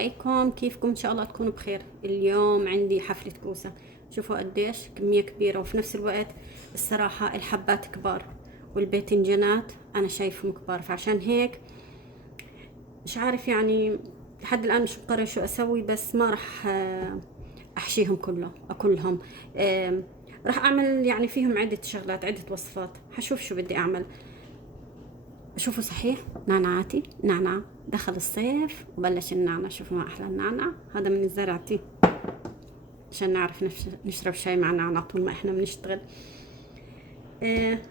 عليكم، كيفكم؟ ان شاء الله تكونوا بخير. اليوم عندي حفلة كوسة. شوفوا قديش كمية كبيرة، وفي نفس الوقت الصراحة الحبات كبار والباذنجانات انا شايفهم كبار، فعشان هيك مش عارف يعني لحد الان مش مقرر شو اسوي، بس ما راح احشيهم اكلهم. راح اعمل يعني فيهم عدة شغلات، عدة وصفات، حشوف شو بدي اعمل. شوفوا صحيح نعناعاتي، نعناع دخل الصيف وبلش النعناع. شوفوا ما احلى النعناع، هذا من زرعتي عشان نعرف نشرب شاي مع نعناع طول ما احنا بنشتغل.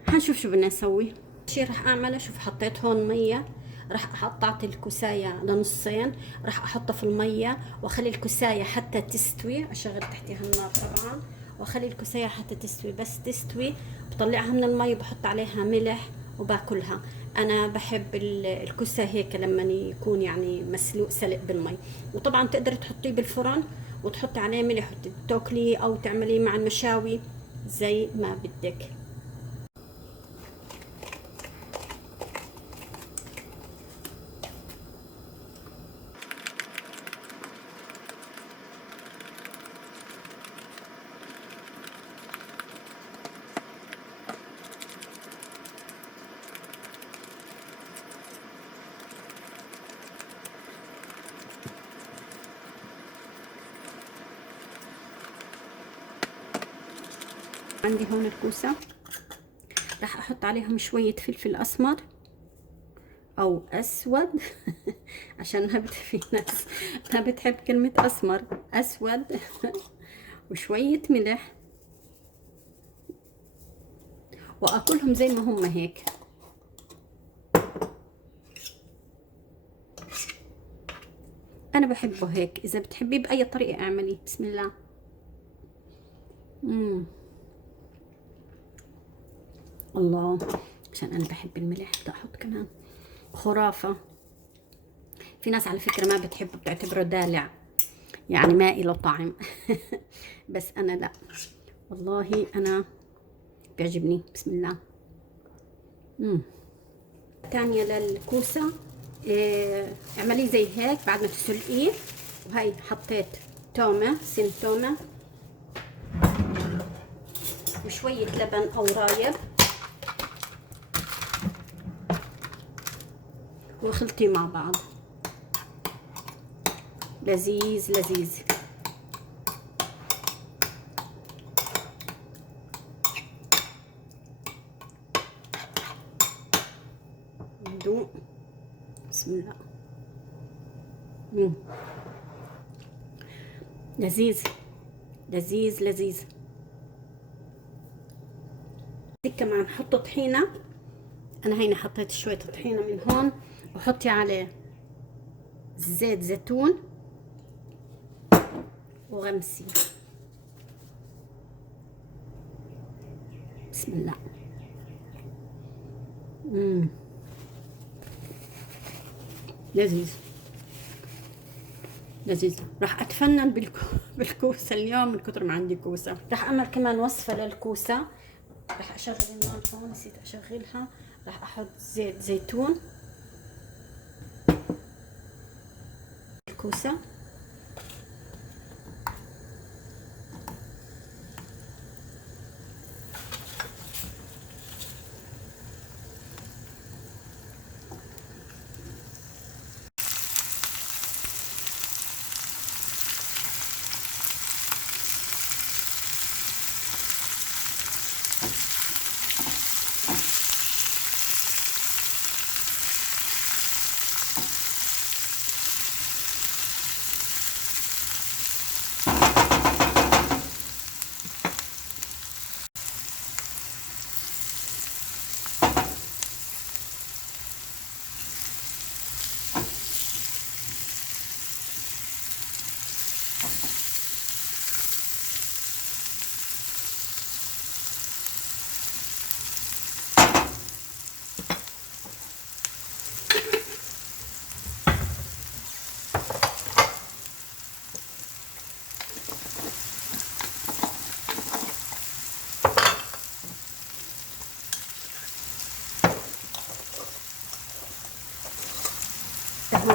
حنشوف شو بدنا نسوي. شي راح اعمله، شوف حطيت هون مية، راح قطعت الكوساية لنصين، راح احطها في المية واخلي الكوساية حتى تستوي، اشغل تحتها النار طبعا، واخلي الكوساية حتى تستوي. بس تستوي بطلعها من المي وبحط عليها ملح وباكلها. انا بحب الكوسة هيك لما يكون يعني مسلوق سلق بالمي. وطبعا تقدر تحطيه بالفرن وتحطي عليه ملح وتاكليه، او تعمليه مع المشاوي زي ما بدك. عندي هون الكوسة، راح احط عليهم شوية فلفل اسمر او اسود عشان في ناس ما بتحب كلمة اسمر، اسود وشوية ملح، واكلهم زي ما هم هيك. انا بحبه هيك، اذا بتحبيه باي طريقة اعمليه. بسم الله. الله، عشان انا بحب الملح بدي احط كمان. خرافة. في ناس على فكرة ما بتحبه، بتعتبره دالع، يعني ما إله طعم بس انا لا، والله انا بيعجبني. بسم الله. تانية للكوسة، اعمليه زي هيك بعد ما تسلقيه. وهي حطيت تومة، سن تومة، وشوية لبن أو رايب، وخلطيه مع بعض. لذيذ لذيذ. ندوق. بسم الله. لذيذ لذيذ لذيذ. كمان حطوا طحينة. أنا هينا حطيت شوية طحينة من هون، وحطي عليه زيت زيتون وغمسي. بسم الله. لذيذ لذيذ. راح اتفنن بالكوسه اليوم من كتر ما عندي كوسه. راح اعمل كمان وصفه للكوسه. راح اشغل النار هون، نسيت اشغلها. راح احط زيت زيتون الكوسه،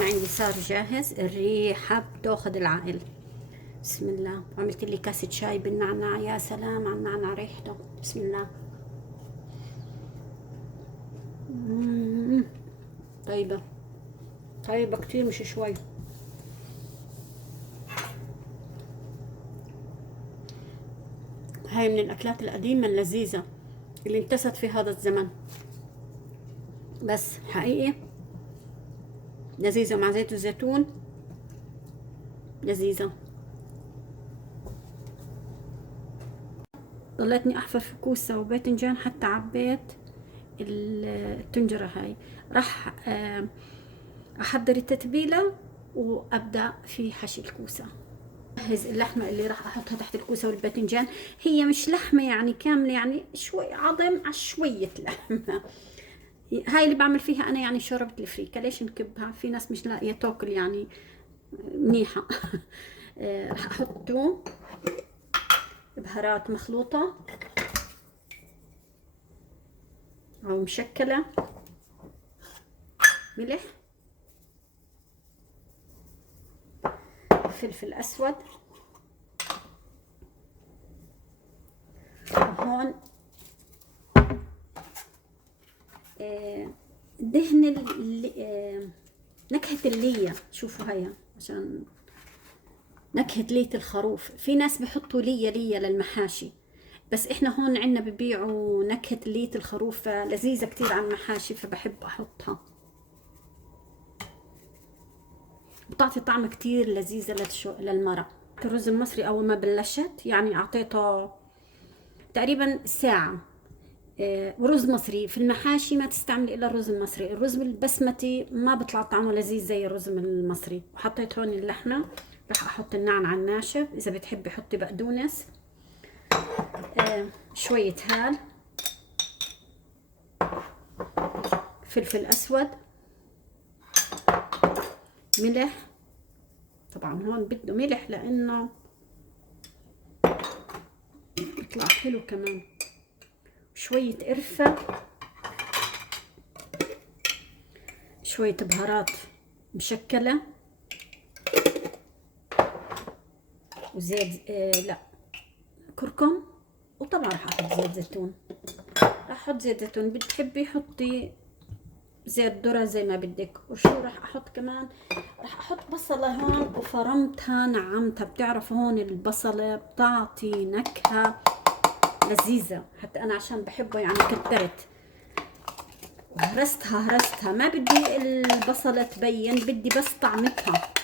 عندي صار جاهز، الريحة بتاخذ العقل. بسم الله. عملت لي كاسة شاي بالنعناع، يا سلام على النعناع ريحته. بسم الله. طيبة طيبة كتير مش شوي. هاي من الأكلات القديمة اللذيذة اللي انتست في هذا الزمن، بس حقيقي لذيذة مع زيت الزيتون، لذيذة. ضليتني أحفر في كوسة وباذنجان حتى عبيت التنجرة هاي. راح أحضر التتبيلة وأبدأ في حشي الكوسة. أجهز اللحمة اللي راح أحطها تحت الكوسة والباذنجان. هي مش لحمة يعني كاملة، يعني شوي عظم على شوية لحمة. هاي اللي بعمل فيها أنا، يعني شوربة الفريكة. ليش نكبها؟ في ناس مش لاقية تاكل يعني منيحة. راح أحط توم، بهارات مخلوطة أو مشكلة، ملح، فلفل أسود، وهون دهن نكهة اللية. شوفوا هيا عشان نكهة لية الخروف. في ناس بحطوا لية للمحاشي، بس احنا هون عنا ببيعوا نكهة لية الخروف، لذيذة كتير على المحاشي فبحب احطها، بتعطي طعم كتير لذيذة للمرق. الرز المصري اول ما بلشت يعني اعطيته تقريبا ساعة. ورز مصري في المحاشي ما تستعملي الا الرز المصري. الرز البسمتي ما بيطلع طعمه لذيذ زي الرز المصري. وحطيت هون اللحمة. راح احط النعناع الناشف، اذا بتحبي حطي بقدونس، شوية هال، فلفل اسود، ملح. طبعا هون بده ملح لانه يطلع حلو كمان. شوية قرفة، شوية بهارات مشكلة، وزيت لا كركم. وطبعا راح احط زيت زيتون. راح احط زيت زيتون، بتحبي حطي زيت ذرة زي ما بدك. وشو راح احط كمان؟ راح احط بصلة هون وفرمتها نعمتها. بتعرفوا هون البصلة بتعطي نكهة لذيذة، حتى انا عشان بحبه يعني كترت وهرستها. ما بدي البصلة تبين، بدي بس طعمتها.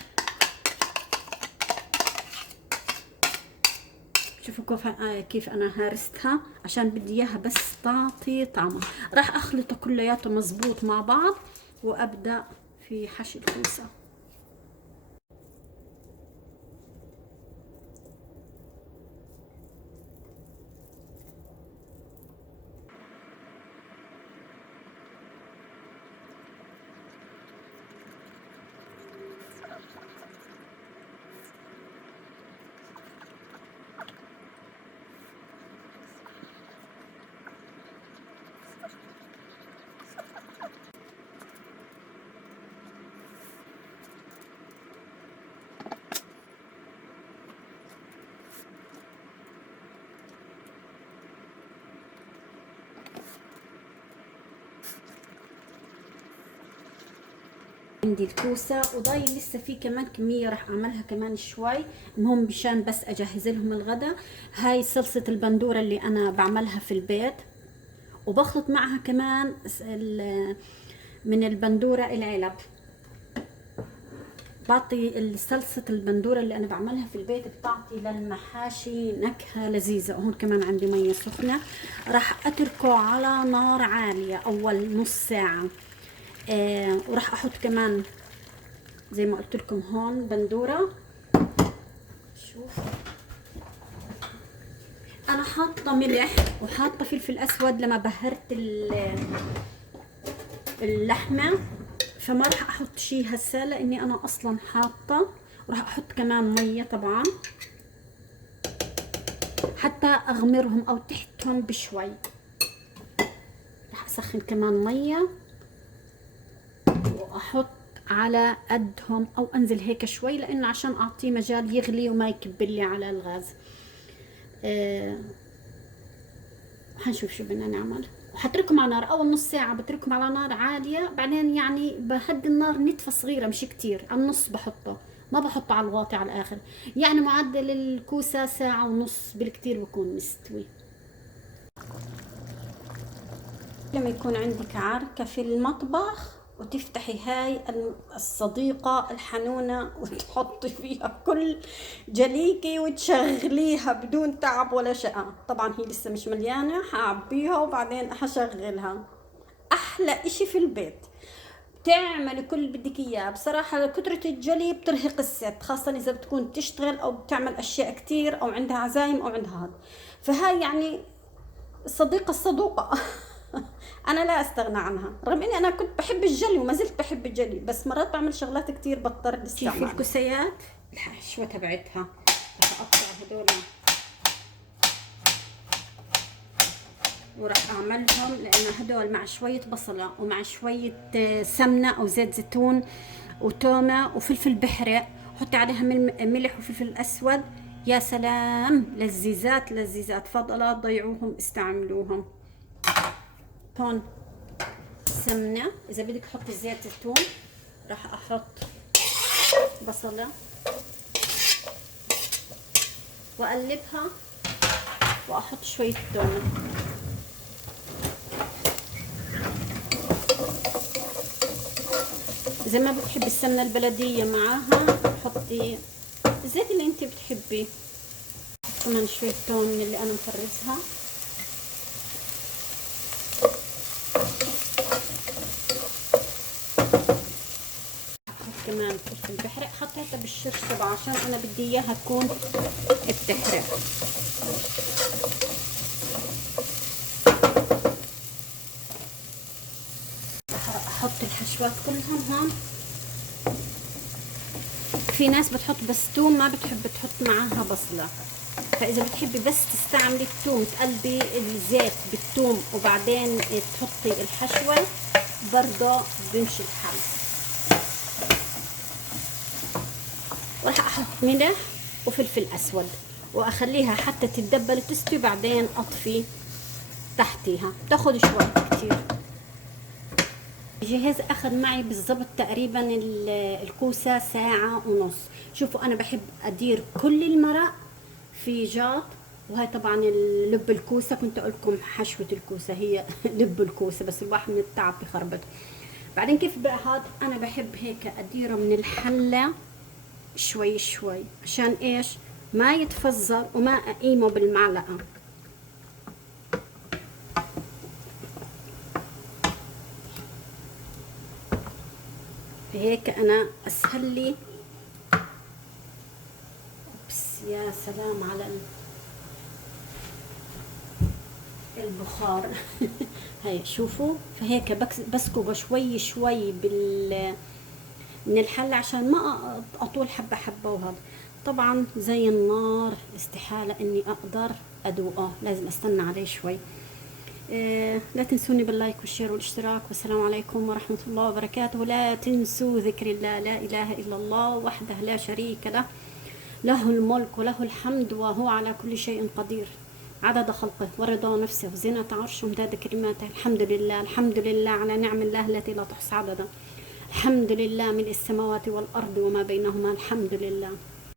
شوفوا كيف انا هرستها، عشان بدي اياها بس تعطي طعمها. راح اخلطه كلياته مزبوط مع بعض وابدأ في حشي الكوسة. عندي الكوسة وضايل لسه في كمان كمية راح اعملها كمان شوي. المهم مشان بس اجهز لهم الغدا. هاي صلصة البندورة اللي انا بعملها في البيت، وبخلط معها كمان من البندورة العلب. بعطي صلصة البندورة اللي انا بعملها في البيت بتعطي للمحاشي نكهة لذيذة. وهون كمان عندي مية سخنة، راح اتركه على نار عالية اول نص ساعة. وراح احط كمان زي ما قلت لكم هون بندوره. شوف انا حاطه ملح وحاطه فلفل اسود لما بهرت اللحمه، فما راح احط شيء هسه لاني انا اصلا حاطه. وراح احط كمان ميه طبعا حتى اغمرهم او تحتهم بشوي. راح اسخن كمان ميه واحط على قدهم او انزل هيك شوي، لانه عشان اعطيه مجال يغلي وما يكب لي على الغاز. حنشوف شو بدنا نعمل. وحتركهم على نار اول نص ساعه، بتركهم على نار عاليه، بعدين يعني بهدي النار نتفه صغيره مش كتير، على النص بحطه، ما بحطه على الواطي على الاخر. يعني معدل الكوسه ساعه ونص بالكتير بكون مستوي. لما يكون عندك عركة في المطبخ وتفتحي هاي الصديقة الحنونة وتحطي فيها كل جليكي وتشغليها بدون تعب ولا شقة. طبعا هي لسه مش مليانة، حعبيها وبعدين حشغلها. أحلى إشي في البيت، بتعملي كل اللي بدك اياه. بصراحة كترة الجلي بترهق الست، خاصة اذا بتكون تشتغل او بتعمل اشياء كتير او عندها عزايم او عندها هذا. فهاي يعني الصديقة الصدوقة. انا لا استغنى عنها، رغم اني انا كنت بحب الجلي وما زلت بحب الجلي، بس مرات بعمل شغلات كتير بضطر استعمل. كيف الكسيات الحشوة تبعتها راح اقطع هدول وراح اعملهم، لانه هدول مع شوية بصلة ومع شوية سمنة او زيت زيتون وتومة وفلفل بحرق، حطي عليها ملح وفلفل اسود. يا سلام، لذيذات لذيذات، فضلا ضيعوهم استعملوهم. هون سمنة، اذا بدك حطي زيت زيتون. راح احط بصلة واقلبها واحط شوية تومة. اذا ما بتحبي السمنة البلدية معاها حطي الزيت اللي انت بتحبيه. كمان شوية توم من اللي انا مفرزها. كمان فلفل بحرق حطيتها بالشرش تبعها عشان انا بدي اياها تكون بتحرق. احط الحشوات كلهم هون. في ناس بتحط بس توم، ما بتحب تحط معاها بصلة، فاذا بتحبي بس تستعملي التوم تقلبي الزيت بالثوم وبعدين تحطي الحشوة برضه بمشي الحال. وراح احط ملح وفلفل اسود واخليها حتى تتدبل وتستوي، بعدين اطفي تحتيها. بتاخد شوي كتير. الجهاز اخذ معي بالضبط تقريبا الكوسة ساعة ونص. شوفوا انا بحب ادير كل المرق في جاط، وهي طبعا لب الكوسة، كنت اقول لكم حشوة الكوسة هي لب الكوسة، بس الواحد من التعب بخربط. بعدين كيف بقى هاد انا بحب هيك اديره من الحلة شوي شوي، عشان ايش؟ ما يتفزر وما اقيمه بالمعلقة. هيك انا اسهل لي. بس يا سلام على البخار. هاي شوفوا، فهيك بسكبه شوي شوي من الحلة عشان ما اطول حبة حبة. وهذا طبعا زي النار، استحالة اني اقدر ادوقه، لازم استنى عليه شوي. لا تنسوني باللايك والشير والاشتراك، والسلام عليكم ورحمة الله وبركاته. لا تنسوا ذكر الله، لا إله إلا الله وحده لا شريك له، له الملك وله الحمد وهو على كل شيء قدير، عدد خلقه ورضا نفسه وزنة عرشه ومداد كلماته. الحمد لله، الحمد لله على نعم الله التي لا تحصى عددا. الحمد لله ملء السماوات والأرض وما بينهما، الحمد لله.